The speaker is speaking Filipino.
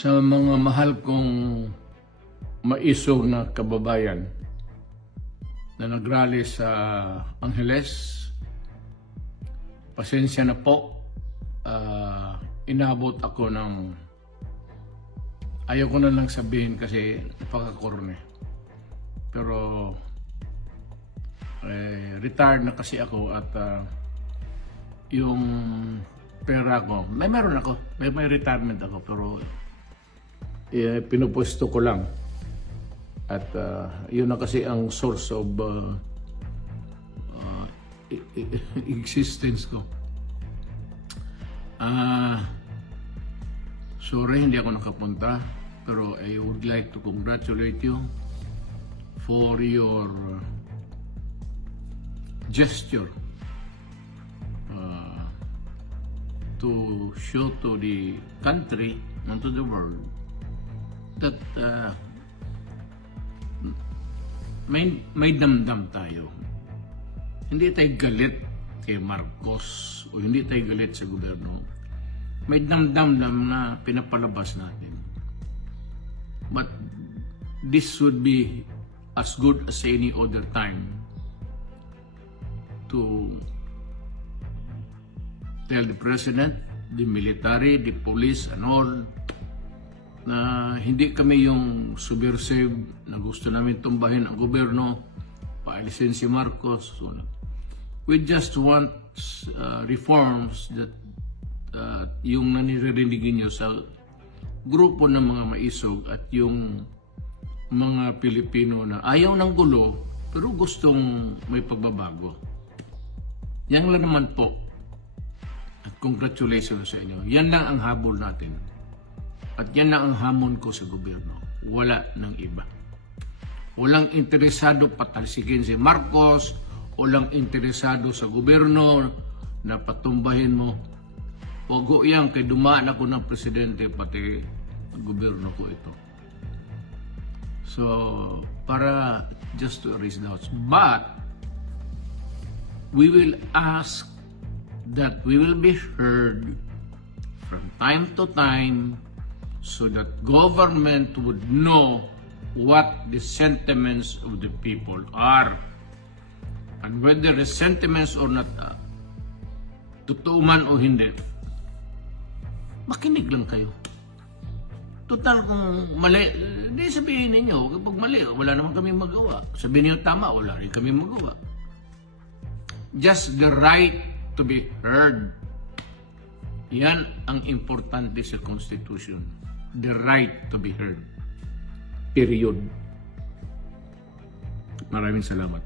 Sa mga mahal kong maisog na kababayan na nagrally sa Angeles, pasensya na po, inabot ako ng ayaw ko na lang sabihin kasi napakakorne. Pero retired na kasi ako at yung pera ko, meron ako, may retirement ako, pero pinupuesto ko lang. At yun na kasi ang source of existence ko. Sorry, hindi ako nakapunta, pero I would like to congratulate you for your gesture to show to the country and to the world that may damdam tayo. Hindi tayo galit kay Marcos o hindi tayo galit sa gobyerno. May damdam na pinapalabas natin. But this would be as good as any other time to tell the president, the military, the police and all na hindi kami yung subversive na gusto namin tumbahin ang gobyerno, paalisin si Marcos. So, we just want reforms that yung nanirinig nyo sa grupo ng mga maisog at yung mga Pilipino na ayaw ng gulo pero gustong may pagbabago. Yan lang naman po. At congratulations sa inyo. Yan lang ang habol natin. At yan lang ang hamon ko sa gobyerno. Wala ng iba. Walang interesado patalsikin si Marcos. Walang interesado sa gobyerno na patumbahin mo. Huwag yan, kay dumaan ako ng presidente, pati ang gobyerno ko ito. So, para just to erase doubts. But, we will ask that we will be heard from time to time so that government would know what the sentiments of the people are. And whether the sentiments or not, totoo man o hindi, makinig lang kayo. Total kung mali, hindi sabihin ninyo, kapag mali, wala naman kami magawa. Sabihin niyo tama, wala rin kami magawa. Just the right to be heard. Yan ang importante sa Constitution. The right to be heard. Period. Maraming salamat.